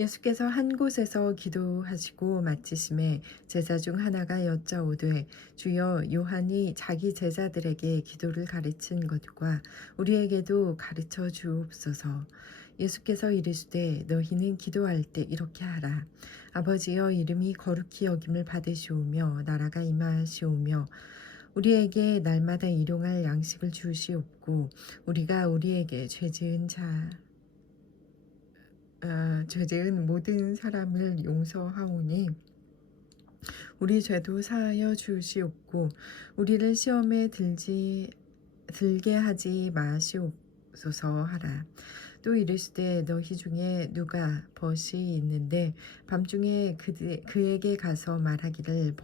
예수께서 한 곳에서 기도하시고 마치심에 제자 중 하나가 여짜오되 주여 요한이 자기 제자들에게 기도를 가르친 것과 우리에게도 가르쳐 주옵소서. 예수께서 이르시되 너희는 기도할 때 이렇게 하라. 아버지여 이름이 거룩히 여김을 받으시오며 나라가 임하시오며 우리에게 날마다 일용할 양식을 주시옵고 우리가 우리에게 죄 지은 모든 사람을 용서하오니 우리 죄도 사하여 주시옵고 우리를 시험에 들게 하지 마시옵소서 하라. 또 이르시되 너희 중에 누가 벗이 있는데 밤중에 그에게 가서 말하기를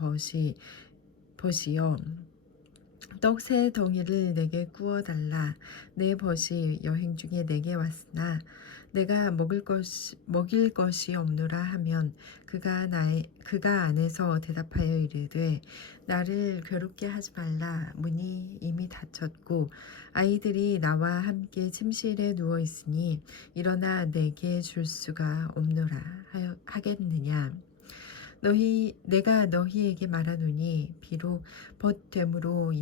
벗이여 떡 세 덩이를 내게 구워 달라. 내 벗이 여행 중에 내게 왔으나 내가 먹일 것이 없노라 하면 그가 안에서 대답하여 이르되 나를 괴롭게 하지 말라. 문이 이미 닫혔고 아이들이 나와 함께 침실에 누워 있으니 일어나 내게 줄 수가 없노라 하겠느냐. 내가 너희에게 말하노니 비록 벗됨으로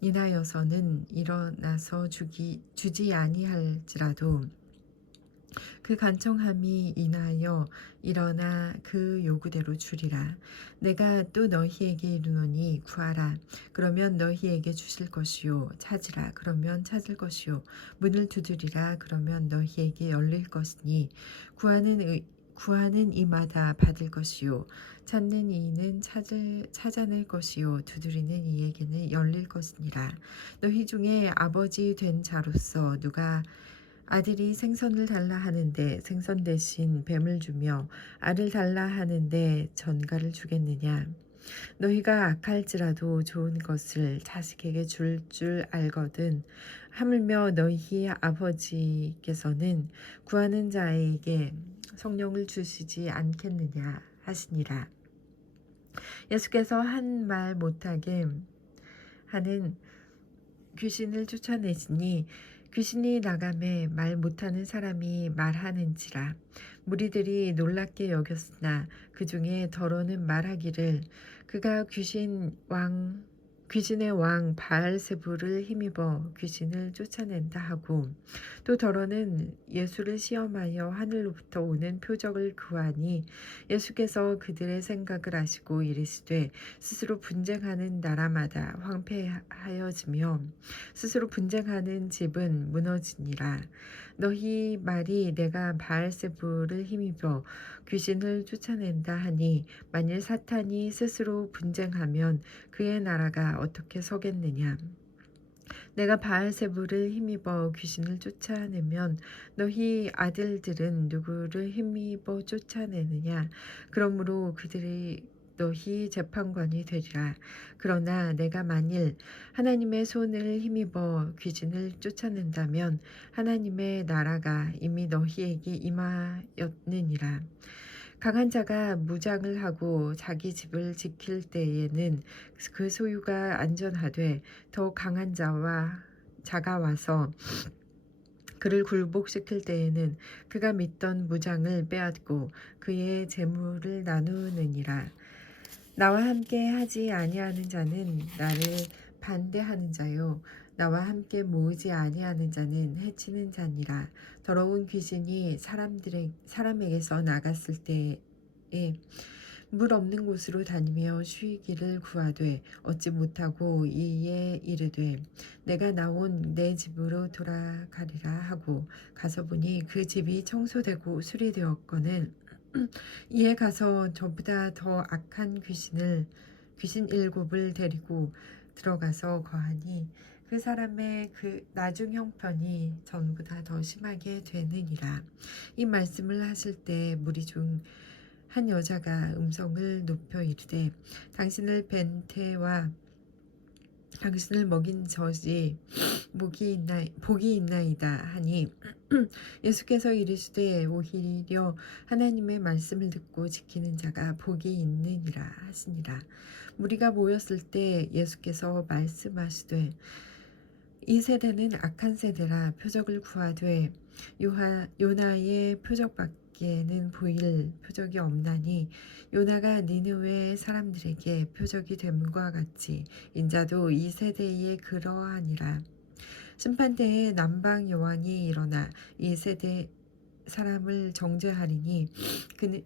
인하여서는 일어나서 주지 아니할지라도 그 간청함이 인하여 일어나 그 요구대로 주리라. 내가 또 너희에게 이르노니 구하라. 그러면 너희에게 주실 것이요. 찾으라. 그러면 찾을 것이요. 문을 두드리라. 그러면 너희에게 열릴 것이니 구하는 이마다 받을 것이요. 찾는 이는 찾아낼 것이요. 두드리는 이에게는 열릴 것이니라. 너희 중에 아버지 된 자로서 누가 아들이 생선을 달라 하는데 생선 대신 뱀을 주며 알을 달라 하는데 전갈을 주겠느냐. 너희가 악할지라도 좋은 것을 자식에게 줄 알거든 하물며 너희 아버지께서는 구하는 자에게 성령을 주시지 않겠느냐 하시니라. 예수께서 한 말 못하게 하는 귀신을 쫓아내시니 귀신이 나가매 말 못하는 사람이 말하는지라. 무리들이 놀랍게 여겼으나 그 중에 더러는 말하기를 그가 귀신의 왕 바알세불을 힘입어 귀신을 쫓아낸다 하고 또 더러는 예수를 시험하여 하늘로부터 오는 표적을 구하니 예수께서 그들의 생각을 아시고 이르시되 스스로 분쟁하는 나라마다 황폐하여지며 스스로 분쟁하는 집은 무너지니라. 너희 말이 내가 바알세불을 힘입어 귀신을 쫓아낸다 하니 만일 사탄이 스스로 분쟁하면 그의 나라가 어떻게 서겠느냐. 내가 바알세불을 힘입어 귀신을 쫓아내면 너희 아들들은 누구를 힘입어 쫓아내느냐. 그러므로 그들이 너희 재판관이 되리라. 그러나 내가 만일 하나님의 손을 힘입어 귀신을 쫓아낸다면 하나님의 나라가 이미 너희에게 임하였느니라. 강한 자가 무장을 하고 자기 집을 지킬 때에는 그 소유가 안전하되 더 강한 자가 와서 그를 굴복시킬 때에는 그가 믿던 무장을 빼앗고 그의 재물을 나누느니라. 나와 함께 하지 아니하는 자는 나를 반대하는 자요 나와 함께 모으지 아니하는 자는 해치는 자니라. 더러운 귀신이 사람에게서 나갔을 때에 물 없는 곳으로 다니며 쉬기를 구하되 얻지 못하고 이에 이르되 내가 나온 내 집으로 돌아가리라 하고 가서 보니 그 집이 청소되고 수리되었거늘 이에 가서 저보다 더 악한 귀신 일곱을 데리고 들어가서 거하니 그 사람의 그 나중 형편이 전보다 더 심하게 되느니라. 이 말씀을 하실 때 무리 중 한 여자가 음성을 높여 이르되 당신을 뵌 태와 당신을 먹인 젖이 복이 있나이다 하니 예수께서 이르시되 오히려 하나님의 말씀을 듣고 지키는 자가 복이 있느니라 하시니라. 무리가 모였을 때 예수께서 말씀하시되 이 세대는 악한 세대라 표적을 구하되 요나의 표적밖에는 보일 표적이 없나니 요나가 니느웨 사람들에게 표적이 됨과 같이 인자도 이 세대에 그러하니라. 심판대에 남방 여왕이 일어나 이 세대 사람을 정죄하리니 그는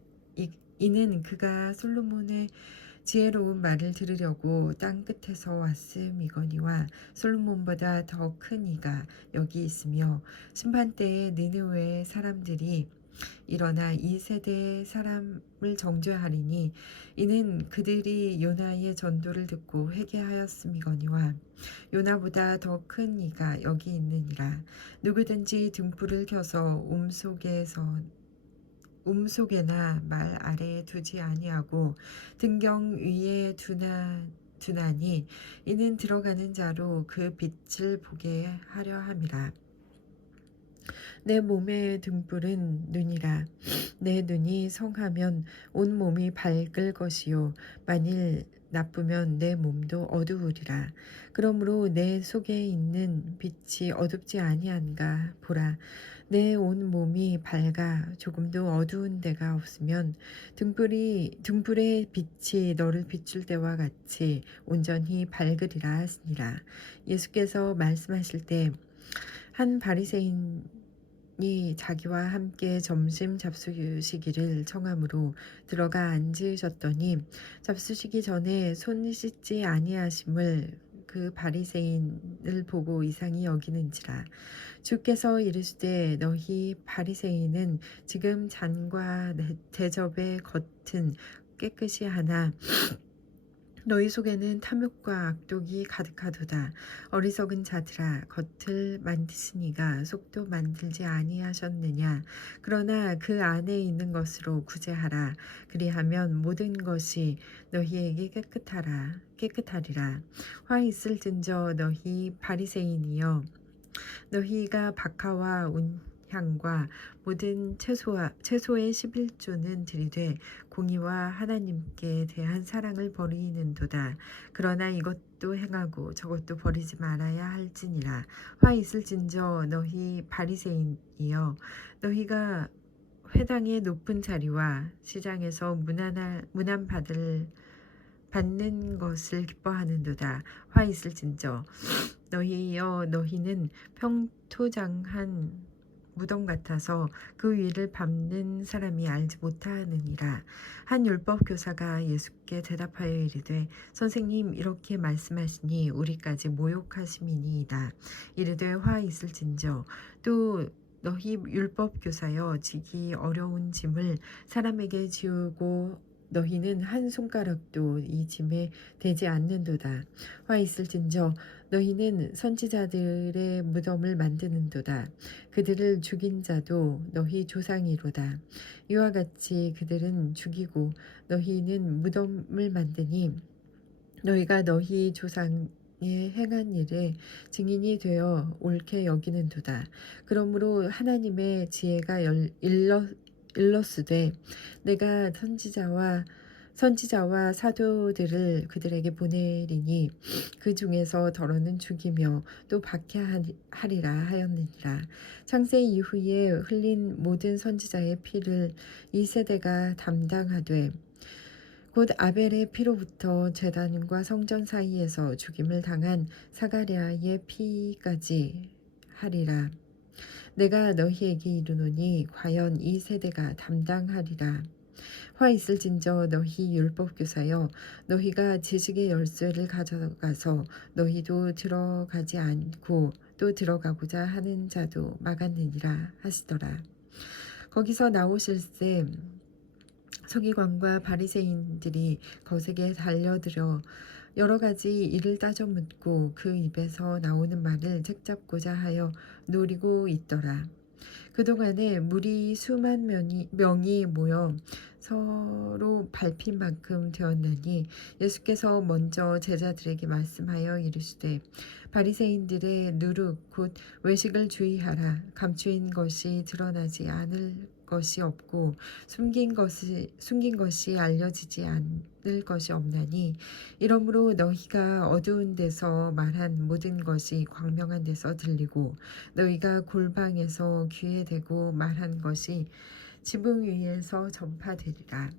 이는 그가 솔로몬의 지혜로운 말을 들으려고 땅 끝에서 왔음이거니와 솔로몬보다 더 큰 이가 여기 있으며 심판때에 느느웨 사람들이 일어나 이 세대 사람을 정죄하리니 이는 그들이 요나의 전도를 듣고 회개하였음이거니와 요나보다 더 큰 이가 여기 있느니라. 누구든지 등불을 켜서 움속에나 말 아래에 두지 아니하고 등경 위에 두나니 이는 들어가는 자로 그 빛을 보게 하려 함이라. 내 몸의 등불은 눈이라. 내 눈이 성하면 온 몸이 밝을 것이요 만일 나쁘면 내 몸도 어두우리라. 그러므로 내 속에 있는 빛이 어둡지 아니한가 보라. 내 온 몸이 밝아 조금도 어두운 데가 없으면 등불의 빛이 너를 비출 때와 같이 온전히 밝으리라 하시니라. 예수께서 말씀하실 때 한 바리새인이 자기와 함께 점심 잡수시기를 청함으로 들어가 앉으셨더니 잡수시기 전에 손 씻지 아니하심을 그 바리새인을 보고 이상히 여기는지라. 주께서 이르시되 너희 바리새인은 지금 잔과 대접의 겉은 깨끗이 하나 너희 속에는 탐욕과 악독이 가득하도다. 어리석은 자들아 겉을 만드시니가 속도 만들지 아니하셨느냐. 그러나 그 안에 있는 것으로 구제하라. 그리하면 모든 것이 너희에게 깨끗하리라. 화 있을진저 너희 바리새인이여 너희가 박하와 운향과 모든 채소의 11조는 들이되 공의와 하나님께 대한 사랑을 버리는도다. 그러나 이것도 행하고 저것도 버리지 말아야 할지니라. 화 있을진저 너희 바리새인이여 너희가 회당의 높은 자리와 시장에서 문안 받는 것을 기뻐하는도다. 화 있을진저 너희여 너희는 평토장한 무덤 같아서 그 위를 밟는 사람이 알지 못하느니라. 한 율법 교사가 예수께 대답하여 이르되 선생님 이렇게 말씀하시니 우리까지 모욕하심이니이다. 이르되 화 있을진저 또 너희 율법 교사여 지기 어려운 짐을 사람에게 지우고 너희는 한 손가락도 이 짐에 대지 않는도다. 화 있을진저 너희는 선지자들의 무덤을 만드는도다. 그들을 죽인 자도 너희 조상이로다. 이와 같이 그들은 죽이고 너희는 무덤을 만드니 너희가 너희 조상의 행한 일에 증인이 되어 옳게 여기는도다. 그러므로 하나님의 지혜가 일렀으되 내가 선지자와 사도들을 그들에게 보내리니 그 중에서 더러는 죽이며 또 박해하리라 하였느니라. 창세 이후에 흘린 모든 선지자의 피를 이 세대가 담당하되 곧 아벨의 피로부터 제단과 성전 사이에서 죽임을 당한 사가랴의 피까지 하리라. 내가 너희에게 이르노니 과연 이 세대가 담당하리라. 화 있을진저 너희 율법교사여 너희가 지식의 열쇠를 가져가서 너희도 들어가지 않고 또 들어가고자 하는 자도 막았느니라 하시더라. 거기서 나오실새 서기관과 바리새인들이 거세게 달려들어 여러 가지 일을 따져 묻고 그 입에서 나오는 말을 책잡고자 하여 노리고 있더라. 그동안에 무리 수만 명이 모여 서로 밟힌 만큼 되었나니 예수께서 먼저 제자들에게 말씀하여 이르시되 바리새인들의 누룩 곧 외식을 주의하라. 감추인 것이 드러나지 않을 것이 없고 숨긴 것이 알려지지 않을 것이 없나니 이러므로 너희가 어두운 데서 말한 모든 것이 광명한 데서 들리고 너희가 골방에서 귀에 대고 말한 것이 지붕 위에서 전파되리라.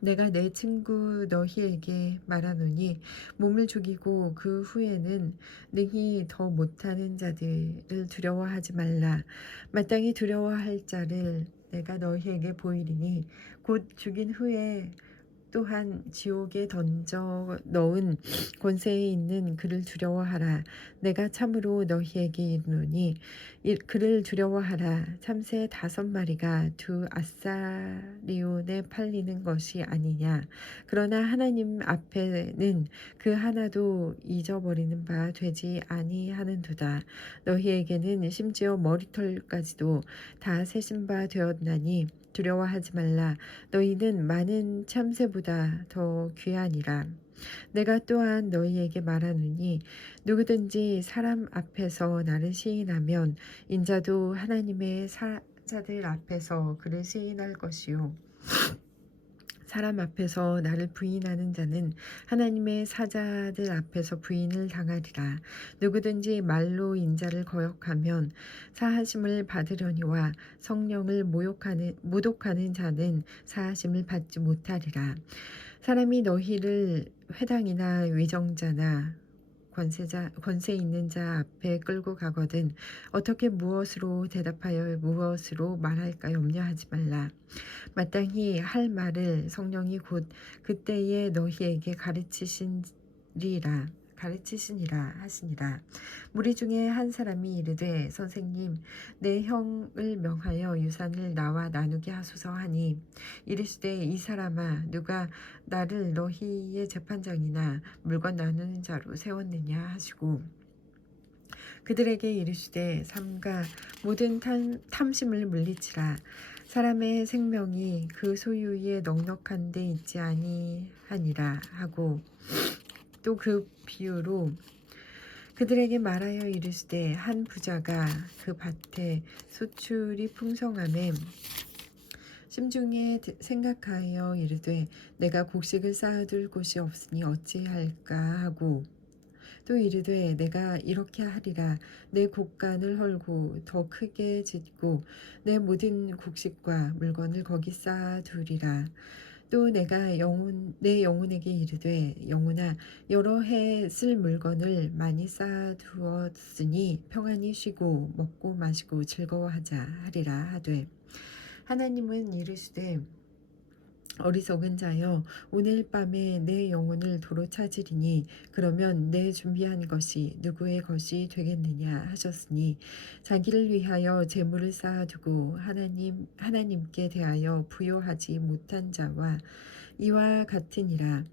내가 내 친구 너희에게 말하노니 몸을 죽이고 그 후에는 능히 더 못하는 자들을 두려워하지 말라. 마땅히 두려워할 자를 내가 너희에게 보이리니 곧 죽인 후에 또한 지옥에 던져 넣은 권세에 있는 그를 두려워하라. 내가 참으로 너희에게 이르노니 그를 두려워하라. 참새 5마리가 2 아사리온에 팔리는 것이 아니냐. 그러나 하나님 앞에는 그 하나도 잊어버리는 바 되지 아니하는도다. 너희에게는 심지어 머리털까지도 다 세신 바 되었나니 두려워하지 말라. 너희는 많은 참새보다 더 귀하니라. 내가 또한 너희에게 말하노니 누구든지 사람 앞에서 나를 시인하면 인자도 하나님의 사자들 앞에서 그를 시인할 것이요 사람 앞에서 나를 부인하는 자는 하나님의 사자들 앞에서 부인을 당하리라. 누구든지 말로 인자를 거역하면 사하심을 받으려니와 성령을 모독하는 자는 사하심을 받지 못하리라. 사람이 너희를 회당이나 위정자나 권세 있는 자 앞에 끌고 가거든 어떻게 무엇으로 대답하여 무엇으로 말할까 염려하지 말라. 마땅히 할 말을 성령이 곧 그때에 너희에게 가르치시니라 하시니라. 무리 중에 한 사람이 이르되 선생님 내 형을 명하여 유산을 나와 나누게 하소서 하니 이르시되 이 사람아 누가 나를 너희의 재판장이나 물건 나누는 자로 세웠느냐 하시고 그들에게 이르시되 삼가 모든 탐심을 물리치라. 사람의 생명이 그 소유에 넉넉한 데 있지 아니하니라 하고 또 그 비유로 그들에게 말하여 이르시되 한 부자가 그 밭에 소출이 풍성함에 심중에 생각하여 이르되 내가 곡식을 쌓아둘 곳이 없으니 어찌할까 하고 또 이르되 내가 이렇게 하리라. 내 곡간을 헐고 더 크게 짓고 내 모든 곡식과 물건을 거기 쌓아두리라. 또 내가 내 영혼에게 이르되 영혼아 여러 해 쓸 물건을 많이 쌓아두었으니 평안히 쉬고 먹고 마시고 즐거워하자 하리라 하되 하나님은 이르시되 어리석은 자여 오늘 밤에 내 영혼을 도로 찾으리니 그러면 내 준비한 것이 누구의 것이 되겠느냐 하셨으니 자기를 위하여 재물을 쌓아두고 하나님께 대하여 부요하지 못한 자와 이와 같으니라.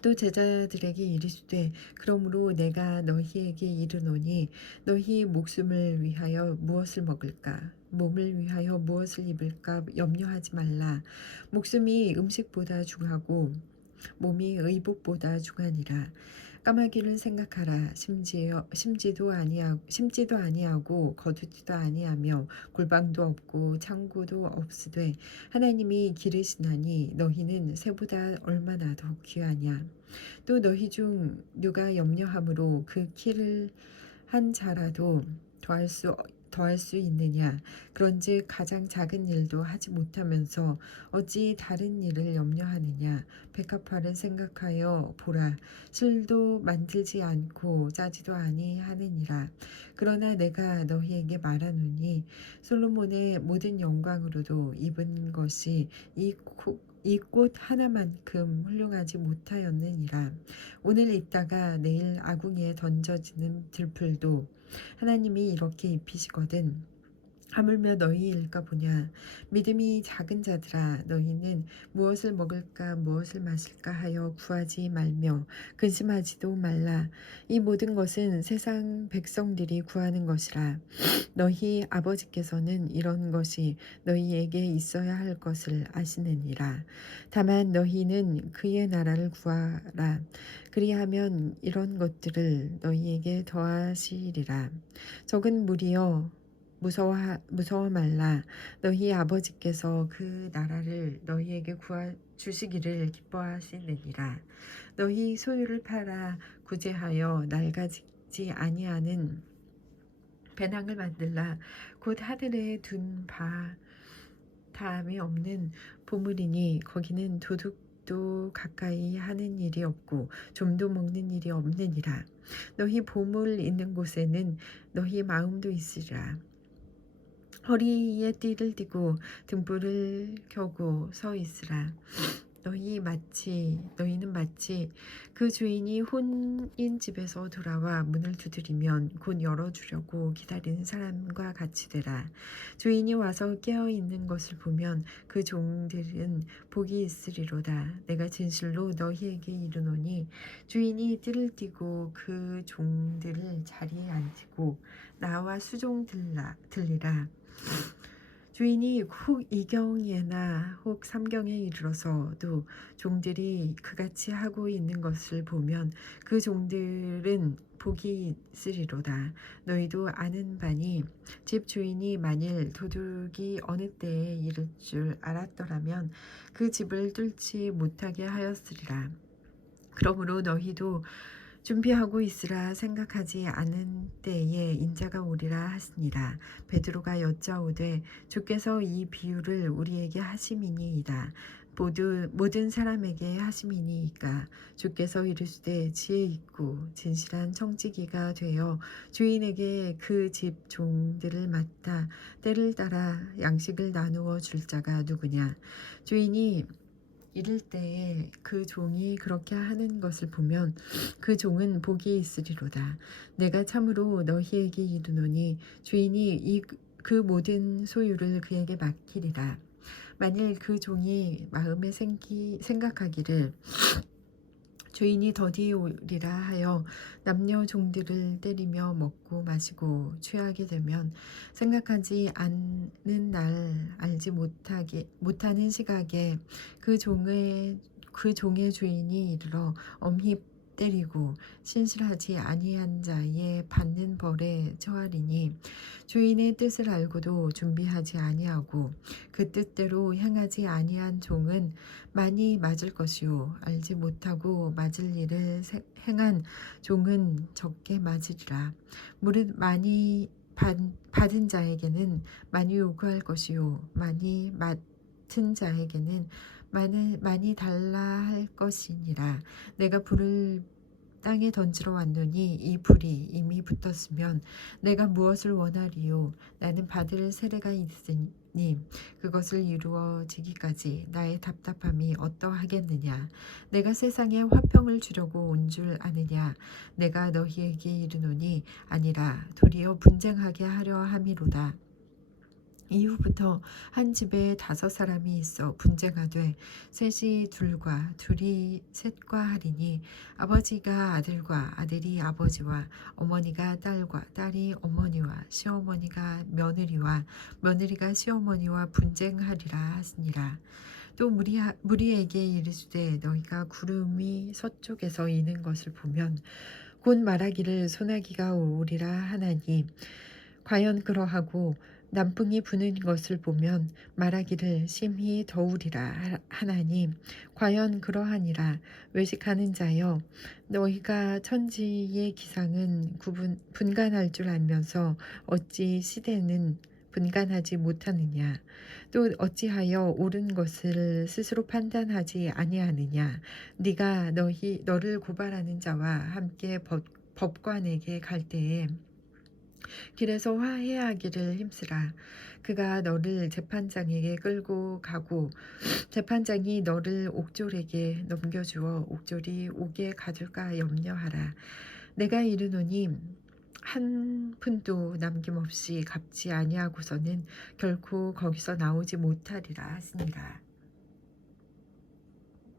또 제자들에게 이르시되 그러므로 내가 너희에게 이르노니 너희 목숨을 위하여 무엇을 먹을까 몸을 위하여 무엇을 입을까 염려하지 말라. 목숨이 음식보다 중하고 몸이 의복보다 중하니라. 까마귀를 생각하라. 심지도 아니하고 거두지도 아니하며 골방도 없고 창고도 없으되 하나님이 기르시나니 너희는 새보다 얼마나 더 귀하냐. 또 너희 중 누가 염려함으로 그 키를 한 자라도 더할 수 있느냐. 그런즉 가장 작은 일도 하지 못하면서 어찌 다른 일을 염려하느냐. 백합화를 생각하여 보라. 실도 만들지 않고 짜지도 아니하느니라. 그러나 내가 너희에게 말하노니 솔로몬의 모든 영광으로도 입은 것이 이 꽃 하나만큼 훌륭하지 못하였느니라. 오늘 입다가 내일 아궁이에 던져지는 들풀도 하나님이 이렇게 입히시거든 하물며 너희일까 보냐. 믿음이 작은 자들아, 너희는 무엇을 먹을까 무엇을 마실까 하여 구하지 말며 근심하지도 말라. 이 모든 것은 세상 백성들이 구하는 것이라. 너희 아버지께서는 이런 것이 너희에게 있어야 할 것을 아시느니라. 다만 너희는 그의 나라를 구하라. 그리하면 이런 것들을 너희에게 더하시리라. 적은 무리여, 무서워 말라. 너희 아버지께서 그 나라를 너희에게 주시기를 기뻐하시느니라. 너희 소유를 팔아 구제하여 낡아지지 아니하는 배낭을 만들라. 곧 하늘에 둔 다음이 없는 보물이니 거기는 도둑도 가까이 하는 일이 없고 좀도 먹는 일이 없느니라. 너희 보물 있는 곳에는 너희 마음도 있으리라. 허리에 띠를 띠고 등불을 켜고 서 있으라. 너희는 마치 그 주인이 혼인 집에서 돌아와 문을 두드리면 곧 열어주려고 기다리는 사람과 같이 되라. 주인이 와서 깨어 있는 것을 보면 그 종들은 복이 있으리로다. 내가 진실로 너희에게 이르노니 주인이 띠를 띠고 그 종들을 자리에 앉히고 나와 수종 들리라. 주인이 혹 이경에나 혹 삼경에 이르러서도 종들이 그같이 하고 있는 것을 보면 그 종들은 복이 있으리로다. 너희도 아는 바니 집 주인이 만일 도둑이 어느 때에 이를 줄 알았더라면 그 집을 뚫지 못하게 하였으리라. 그러므로 너희도 준비하고 있으라. 생각하지 않은 때에 인자가 오리라 하시니라. 베드로가 여짜오되 주께서 이 비유를 우리에게 하심이니이다. 모든 사람에게 하심이니이까. 주께서 이르시되 지혜 있고 진실한 청지기가 되어 주인에게 그 집 종들을 맡아 때를 따라 양식을 나누어 줄 자가 누구냐. 주인이 이를 때에 그 종이 그렇게 하는 것을 보면 그 종은 복이 있으리로다. 내가 참으로 너희에게 이르노니 주인이 그 모든 소유를 그에게 맡기리라. 만일 그 종이 마음에 생각하기를 주인이 더디 오리라 하여 남녀 종들을 때리며 먹고 마시고 취하게 되면 생각하지 않는 날 알지 못하는 시각에 그 종의 주인이 이르러 엄히 때리고 신실하지 아니한 자의 받는 벌에 처하리니 주인의 뜻을 알고도 준비하지 아니하고 그 뜻대로 행하지 아니한 종은 많이 맞을 것이요 알지 못하고 맞을 일을 행한 종은 적게 맞으리라. 무릇 많이 받은 자에게는 많이 요구할 것이요 많이 맡은 자에게는 많이 달라 할 것이니라. 내가 불을 땅에 던지러 왔노니 이 불이 이미 붙었으면 내가 무엇을 원하리요. 나는 받을 세례가 있으니 그것을 이루어지기까지 나의 답답함이 어떠하겠느냐. 내가 세상에 화평을 주려고 온 줄 아느냐. 내가 너희에게 이르노니 아니라 도리어 분쟁하게 하려 함이로다. 이후부터 한 집에 5사람이 있어 분쟁하되 셋이 둘이 셋과 하리니 아버지가 아들과 아들이 아버지와 어머니가 딸과 딸이 어머니와 시어머니가 며느리와 며느리가 시어머니와 분쟁하리라 하시니라. 또 무리에게 이르시되 너희가 구름이 서쪽에서 이는 것을 보면 곧 말하기를 소나기가 오리라 하나니 과연 그러하고 남풍이 부는 것을 보면 말하기를 심히 더우리라 하나니 과연 그러하니라. 외식하는 자여, 너희가 천지의 기상은 분간할 줄 알면서 어찌 시대는 분간하지 못하느냐. 또 어찌하여 옳은 것을 스스로 판단하지 아니하느냐. 네가 너를 고발하는 자와 함께 법관에게 갈 때에 길에서 화해하기를 힘쓰라. 그가 너를 재판장에게 끌고 가고 재판장이 너를 옥졸에게 넘겨주어 옥졸이 옥에 가둘까 염려하라. 내가 이르노니 한 푼도 남김없이 갚지 아니하고서는 결코 거기서 나오지 못하리라 하시니라.